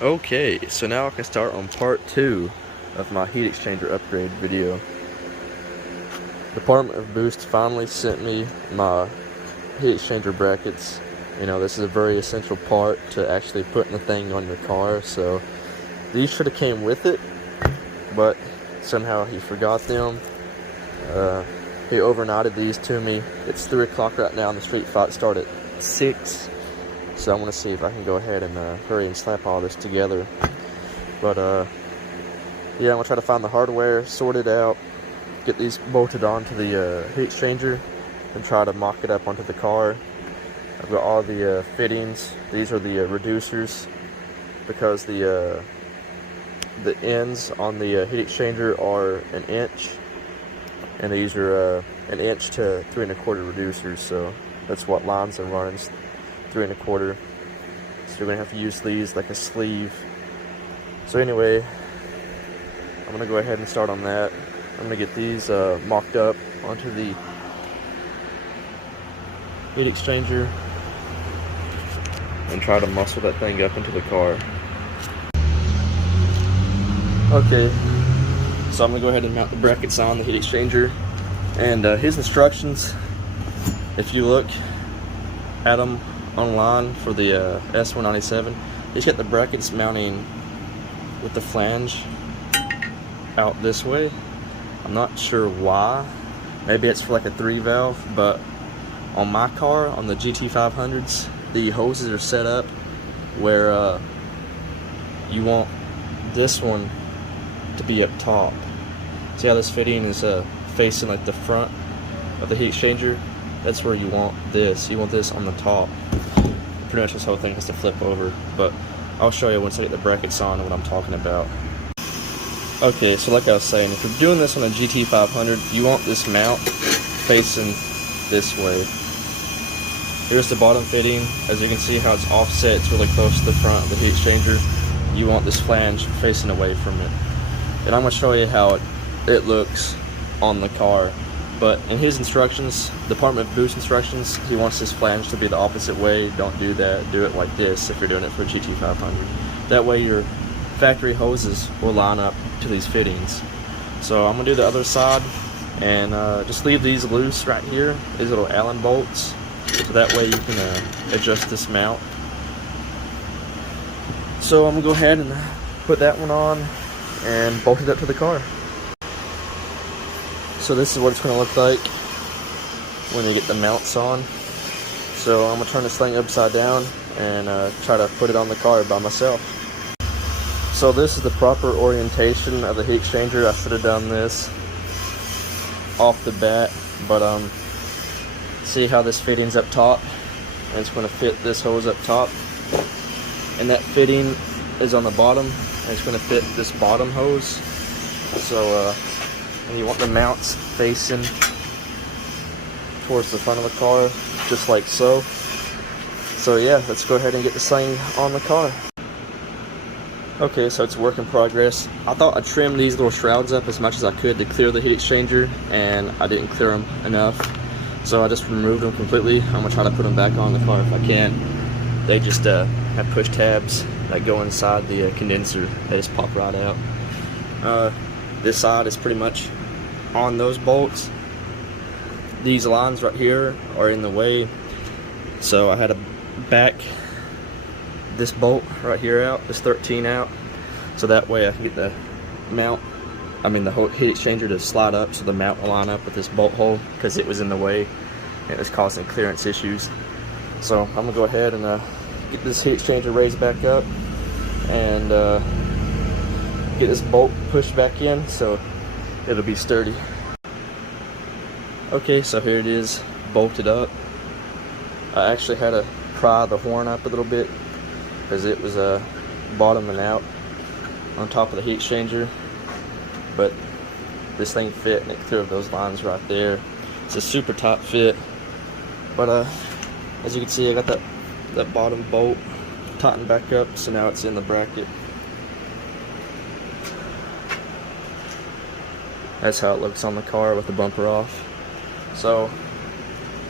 Okay, so now I can start on part 2 of my heat exchanger upgrade video. Department of Boost finally sent me my heat exchanger brackets. You know, this is a very essential part to actually putting the thing on your car, so these should have came with it, but somehow he forgot them. He overnighted these to me. It's 3 o'clock right now and the street fight started at 6. So I'm going to see if I can go ahead and hurry and slap all this together. But yeah, I'm going to try to find the hardware, sort it out, get these bolted onto the heat exchanger, and try to mock it up onto the car. I've got all the fittings. These are the reducers, because the ends on the heat exchanger are 1 inch, and these are 1 inch to 3 1/4 reducers. So that's what lines I'm running. 3 1/4. So you're gonna have to use these like a sleeve. So anyway, I'm gonna go ahead and start on that. I'm gonna get these mocked up onto the heat exchanger and try to muscle that thing up into the car. Okay, so I'm gonna go ahead and mount the brackets on the heat exchanger, and his instructions, if you look at them online for the S197, he's got the brackets mounting with the flange out this way. I'm not sure why. Maybe it's for like a 3 valve, but on my car, on the GT500s, the hoses are set up where you want this one to be up top. See how this fitting is facing like the front of the heat exchanger? That's where you want this. You want this on the top. Pretty much this whole thing has to flip over, but I'll show you once I get the brackets on what I'm talking about. Okay, so like I was saying, if you're doing this on a GT500, you want this mount facing this way. Here's the bottom fitting. As you can see how it's offset, it's really close to the front of the heat exchanger. You want this flange facing away from it. And I'm going to show you how it looks on the car. But in his instructions, Department of Boost instructions, he wants this flange to be the opposite way. Don't do that. Do it like this if you're doing it for a GT500. That way your factory hoses will line up to these fittings. So I'm going to do the other side, and just leave these loose right here, these little Allen bolts, so that way you can adjust this mount. So I'm going to go ahead and put that one on and bolt it up to the car. So this is what it's going to look like when you get the mounts on. So I'm going to turn this thing upside down and try to put it on the car by myself. So this is the proper orientation of the heat exchanger. I should have done this off the bat, but see how this fitting's up top, and it's going to fit this hose up top, and that fitting is on the bottom, and it's going to fit this bottom hose. So and you want the mounts facing towards the front of the car, just like so. So yeah, let's go ahead and get this thing on the car. Okay, so it's work in progress. I thought I'd trim these little shrouds up as much as I could to clear the heat exchanger, and I didn't clear them enough. So I just removed them completely. I'm gonna try to put them back on the car if I can. They just have push tabs that go inside the condenser. They just pop right out. This side is pretty much on those bolts. These lines right here are in the way, so I had to back this bolt right here out, this 13 out, so that way I can get the mount, the whole heat exchanger to slide up so the mount will line up with this bolt hole, because it was in the way and it was causing clearance issues. So I'm gonna go ahead and get this heat exchanger raised back up and get this bolt pushed back in so it'll be sturdy. Okay, so here it is, bolted up. I actually had to pry the horn up a little bit because it was bottoming out on top of the heat exchanger, but this thing fit and it cleared those lines right there. It's a super tight fit, but as you can see, I got that bottom bolt tightened back up, so now it's in the bracket. That's how it looks on the car with the bumper off. So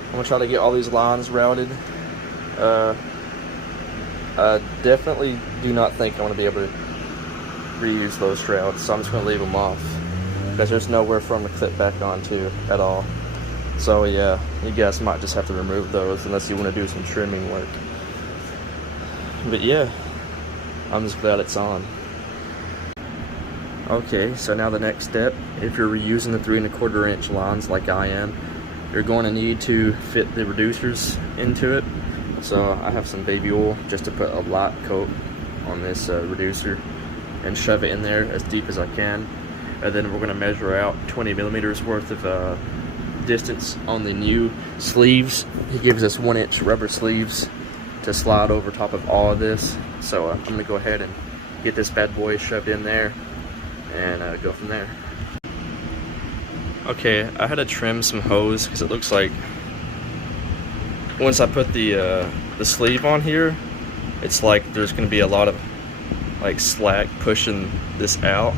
I'm gonna try to get all these lines routed. I I definitely do not think I'm going to be able to reuse those shrouds, so I'm just going to leave them off because there's nowhere for them to clip back onto at all. So yeah, you guys might just have to remove those unless you want to do some trimming work. But yeah, I'm just glad it's on. Okay, so now the next step, if you're reusing the 3 1/4 inch lines like I am, you're going to need to fit the reducers into it. So I have some baby oil just to put a light coat on this reducer and shove it in there as deep as I can. And then we're going to measure out 20 millimeters worth of distance on the new sleeves. He gives us 1 inch rubber sleeves to slide over top of all of this. So I'm going to go ahead and get this bad boy shoved in there and go from there. Okay, I had to trim some hose because it looks like once I put the sleeve on here, it's like there's going to be a lot of like slack pushing this out,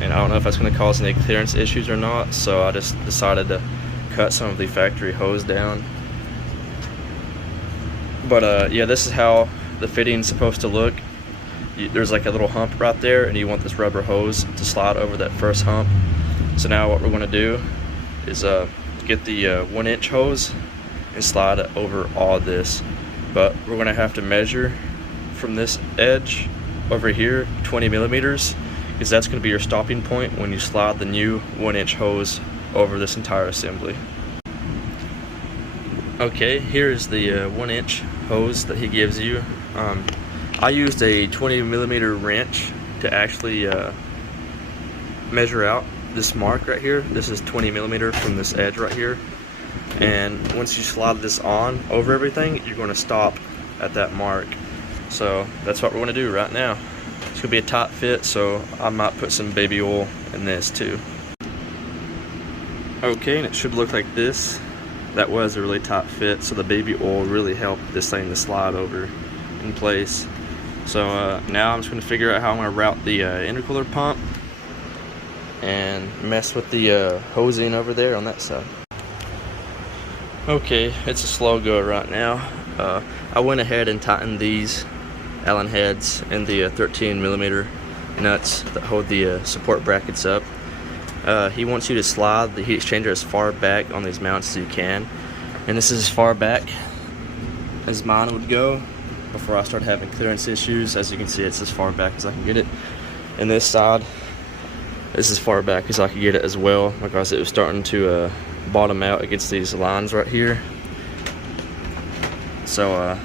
and I don't know if that's going to cause any clearance issues or not, so I just decided to cut some of the factory hose down. But yeah, this is how the fitting's supposed to look. There's like a little hump right there, and you want this rubber hose to slide over that first hump. So now what we're going to do is get the 1 inch hose and slide it over all this. But we're going to have to measure from this edge over here 20 millimeters, because that's going to be your stopping point when you slide the new 1 inch hose over this entire assembly. Okay, here's the 1 inch hose that he gives you. I used a 20 millimeter wrench to actually measure out this mark right here. This is 20 millimeter from this edge right here, and once you slide this on over everything, you're going to stop at that mark. So that's what we're going to do right now. It's going to be a tight fit, so I might put some baby oil in this too. Okay, and it should look like this. That was a really tight fit, so the baby oil really helped this thing to slide over in place. So now I'm just going to figure out how I'm going to route the intercooler pump and mess with the hosing over there on that side. Okay, it's a slow go right now. I went ahead and tightened these Allen heads and the 13 millimeter nuts that hold the support brackets up. He wants you to slide the heat exchanger as far back on these mounts as you can, and this is as far back as mine would go before I start having clearance issues. As you can see, it's as far back as I can get it. And this side is as far back as I could get it as well, because it was starting to bottom out against these lines right here. So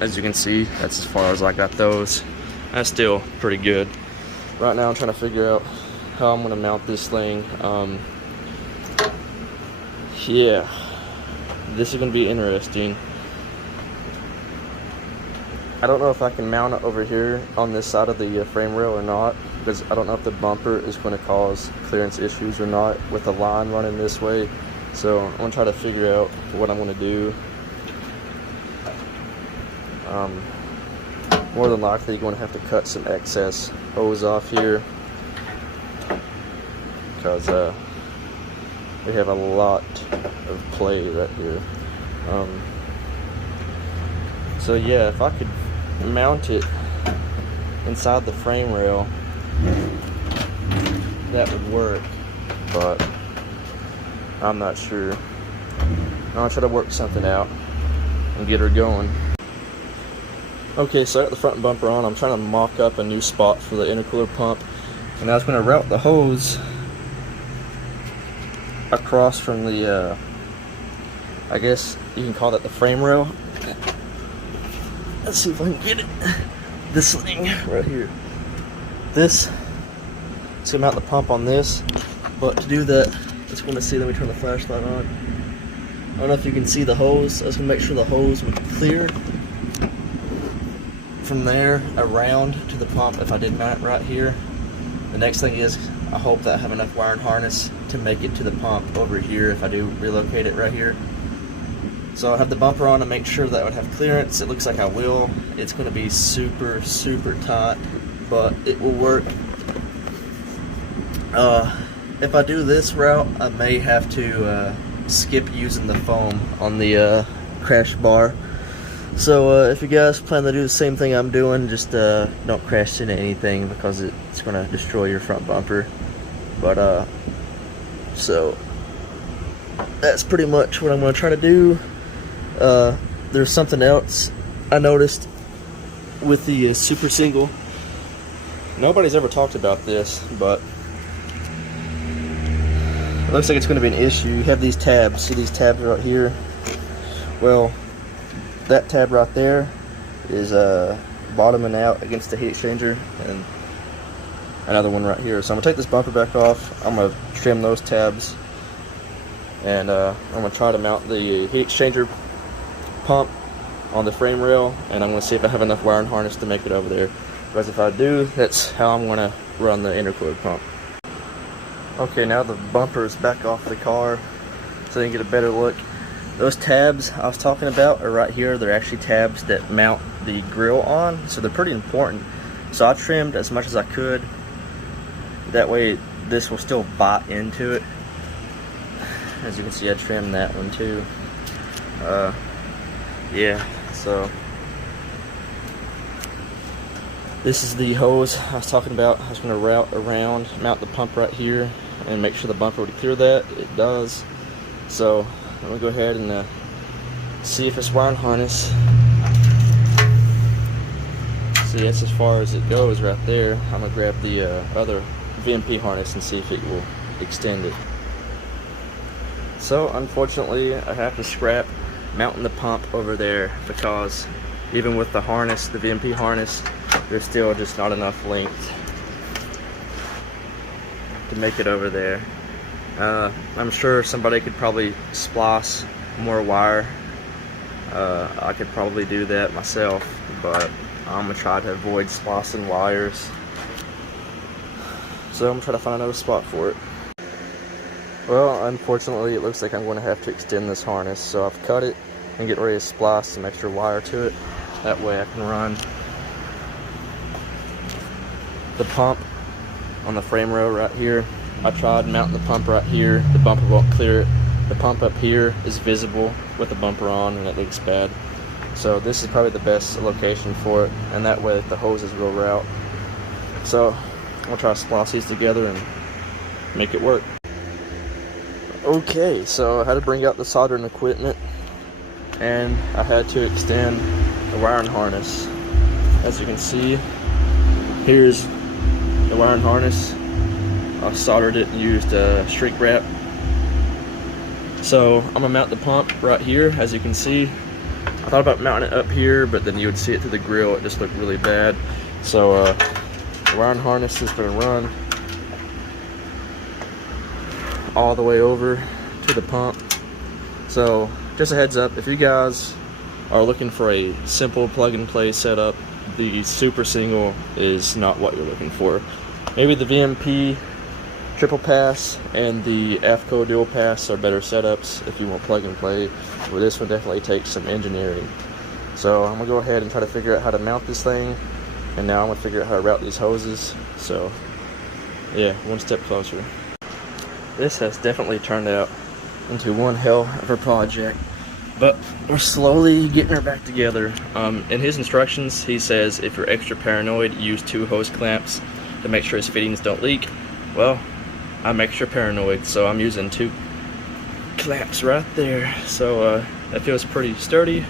as you can see, that's as far as I got those. That's still pretty good. Right now I'm trying to figure out how I'm going to mount this thing. Yeah, this is going to be interesting. I don't know if I can mount it over here on this side of the frame rail or not, because I don't know if the bumper is going to cause clearance issues or not with the line running this way. So I'm going to try to figure out what I'm going to do. More than likely, you're going to have to cut some excess hose off here, because we have a lot of play right here. So yeah, if I could mount it inside the frame rail, that would work, but I'm not sure. I'll try to work something out and get her going. Okay, so I got the front bumper on. I'm trying to mock up a new spot for the intercooler pump, and I was going to route the hose across from the I guess you can call that the frame rail. Let's see if I can get it. This thing right here. This, let's mount the pump on this, but to do that, let's go to see. Let me turn the flashlight on. I don't know if you can see the hose. I was going to make sure the hose would clear from there around to the pump if I did mount it right here. The next thing is, I hope that I have enough wire and harness to make it to the pump over here if I do relocate it right here. So I'll have the bumper on to make sure that I would have clearance. It looks like I will. It's going to be super, super tight, but it will work. If I do this route, I may have to skip using the foam on the crash bar. So if you guys plan to do the same thing I'm doing, just don't crash into anything because it's going to destroy your front bumper. But so that's pretty much what I'm going to try to do. There's something else I noticed with the super single. Nobody's ever talked about this, but it looks like it's going to be an issue. You have these tabs. See these tabs right here? Well, that tab right there is bottoming out against the heat exchanger, and another one right here. So I'm going to take this bumper back off. I'm going to trim those tabs, and I'm going to try to mount the heat exchanger pump on the frame rail, and I'm going to see if I have enough wire and harness to make it over there. Because if I do, that's how I'm going to run the intercooler pump. Okay, now the bumper is back off the car so you can get a better look. Those tabs I was talking about are right here. They're actually tabs that mount the grill on, so they're pretty important. So I trimmed as much as I could. That way this will still bite into it. As you can see, I trimmed that one too. Yeah, so this is the hose I was talking about. I was going to route around, mount the pump right here, and make sure the bumper would clear that. It does. So I'm going to go ahead and see if it's wiring harness. See, that's as far as it goes right there. I'm going to grab the other VMP harness and see if it will extend it. So unfortunately, I have to scrap mounting the pump over there because even with the harness, the VMP harness, there's still just not enough length to make it over there. I'm sure somebody could probably splice more wire. I could probably do that myself, but I'm gonna try to avoid splicing wires. So I'm gonna try to find another spot for it. Well, unfortunately, it looks like I'm going to have to extend this harness, so I've cut it and get ready to splice some extra wire to it. That way I can run the pump on the frame rail right here. I tried mounting the pump right here. The bumper won't clear it. The pump up here is visible with the bumper on, and it looks bad. So this is probably the best location for it, and that way the hoses will route. So I'll try to splice these together and make it work. Okay, so I had to bring out the soldering equipment, and I had to extend the wiring harness. As you can see, here's the wiring harness. I soldered it and used shrink wrap. So I'm gonna mount the pump right here. As you can see, I thought about mounting it up here, but then you would see it through the grill. It just looked really bad. So the wiring harness is gonna run all the way over to the pump. So just a heads up, if you guys are looking for a simple plug and play setup, the super single is not what you're looking for. Maybe the VMP triple pass and the AFCO dual pass are better setups if you want plug and play, but this one definitely takes some engineering. So I'm gonna go ahead and try to figure out how to mount this thing, and now I'm gonna figure out how to route these hoses. So yeah, one step closer. This has definitely turned out into one hell of a project, but we're slowly getting her back together. In his instructions, he says if you're extra paranoid, use 2 hose clamps to make sure his fittings don't leak. Well, I'm extra paranoid, so I'm using 2 clamps right there. So that feels pretty sturdy.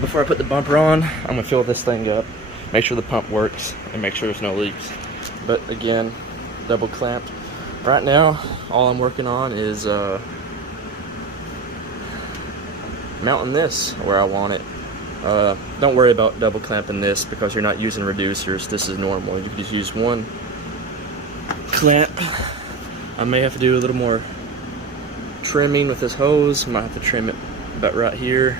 Before I put the bumper on, I'm gonna fill this thing up, make sure the pump works, and make sure there's no leaks. But again, double clamped. Right now, all I'm working on is mounting this where I want it. Don't worry about double clamping this because you're not using reducers. This is normal. You can just use 1 clamp. I may have to do a little more trimming with this hose. Might have to trim it about right here.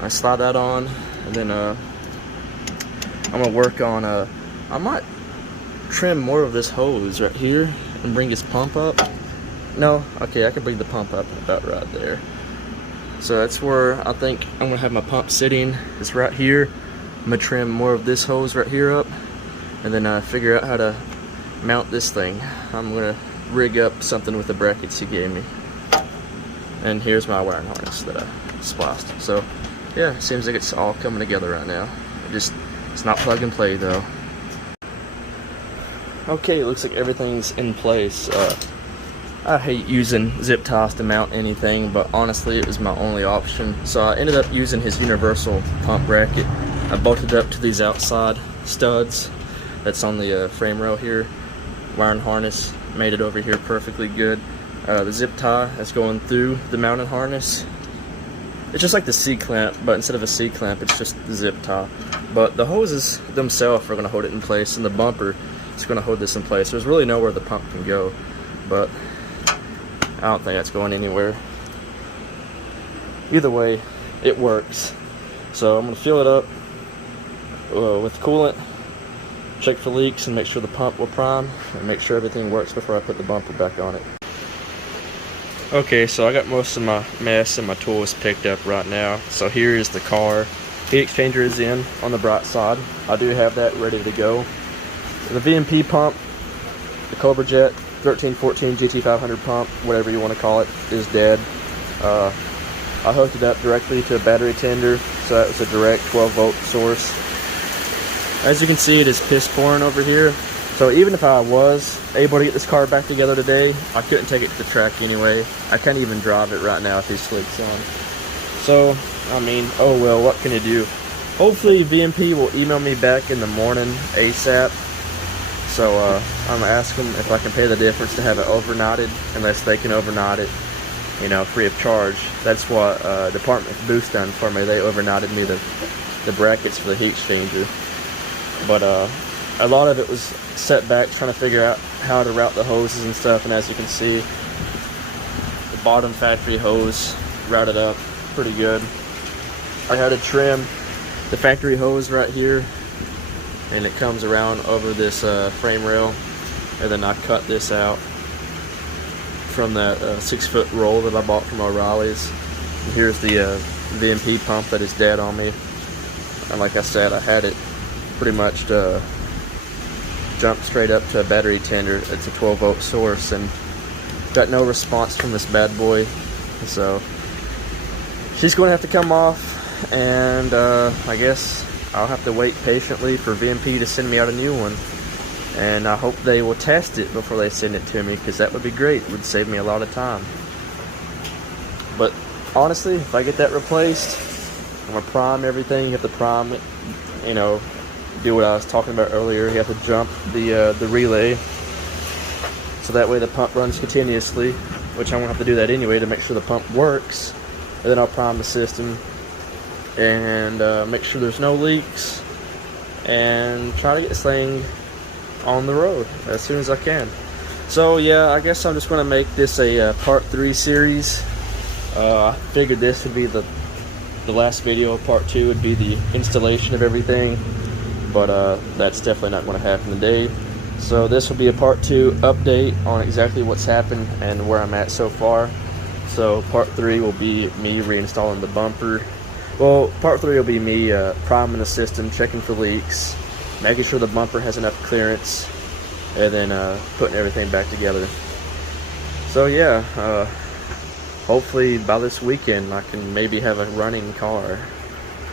I slide that on, and then I'm gonna work on I might trim more of this hose right here and bring his pump up. No, okay, I can bring the pump up about right there. So that's where I think I'm gonna have my pump sitting. It's right here. I'm gonna trim more of this hose right here up, and then figure out how to mount this thing. I'm gonna rig up something with the brackets he gave me. And here's my wiring harness that I spliced. So yeah, it seems like it's all coming together right now. It's not plug and play though. Okay, it looks like everything's in place. I hate using zip ties to mount anything, but honestly it was my only option. So I ended up using his universal pump bracket. I bolted up to these outside studs that's on the frame rail here. Wiring harness made it over here perfectly good. The zip tie that's going through the mounted harness, it's just like the C-clamp, but instead of a C-clamp it's just the zip tie. But the hoses themselves are going to hold it in place, and the bumper is going to hold this in place. There's really nowhere the pump can go, but I don't think that's going anywhere. Either way, it works. So I'm going to fill it up with coolant, check for leaks, and make sure the pump will prime, and make sure everything works before I put the bumper back on it. Okay, so I got most of my mess and my tools picked up right now. So here is the car. Heat exchanger is in on the bright side. I do have that ready to go. The VMP pump, the Cobra Jet 1314 GT500 pump, whatever you want to call it, is dead. I hooked it up directly to a battery tender, so that was a direct 12-volt source. As you can see, it is piss pouring over here. So even if I was able to get this car back together today, I couldn't take it to the track anyway. I can't even drive it right now with these slicks on. So, I mean, oh well, what can you do? Hopefully VMP will email me back in the morning ASAP. So I'm gonna ask them if I can pay the difference to have it overnighted, unless they can overnight it, you know, free of charge. That's what Department of Boost done for me. They overnighted me the brackets for the heat exchanger. But a lot of it was set back trying to figure out how to route the hoses and stuff, and as you can see, the bottom factory hose routed up pretty good. I had to trim the factory hose right here, and it comes around over this frame rail, and then I cut this out from that 6-foot roll that I bought from O'Reilly's. And here's the VMP pump that is dead on me, and like I said, I had it pretty much jump straight up to a battery tender. It's a 12-volt source, and got no response from this bad boy, so she's going to have to come off, and I guess I'll have to wait patiently for VMP to send me out a new one, and I hope they will test it before they send it to me, because that would be great. It would save me a lot of time. But honestly, if I get that replaced, I'm going to prime everything. You have to prime it, you know, do what I was talking about earlier. You have to jump the relay, so that way the pump runs continuously, which I'm going to have to do that anyway to make sure the pump works. And then I'll prime the system and make sure there's no leaks, and try to get this thing on the road as soon as I can. So yeah, I guess I'm just going to make this a part 3 series. I figured this would be the last video. Part 2 would be the installation of everything, but that's definitely not going to happen today. So this will be a part 2 update on exactly what's happened and where I'm at so far. So part 3 will be me reinstalling the bumper. Well, part 3 will be me priming the system, checking for leaks, making sure the bumper has enough clearance, and then putting everything back together. So yeah, hopefully by this weekend I can maybe have a running car.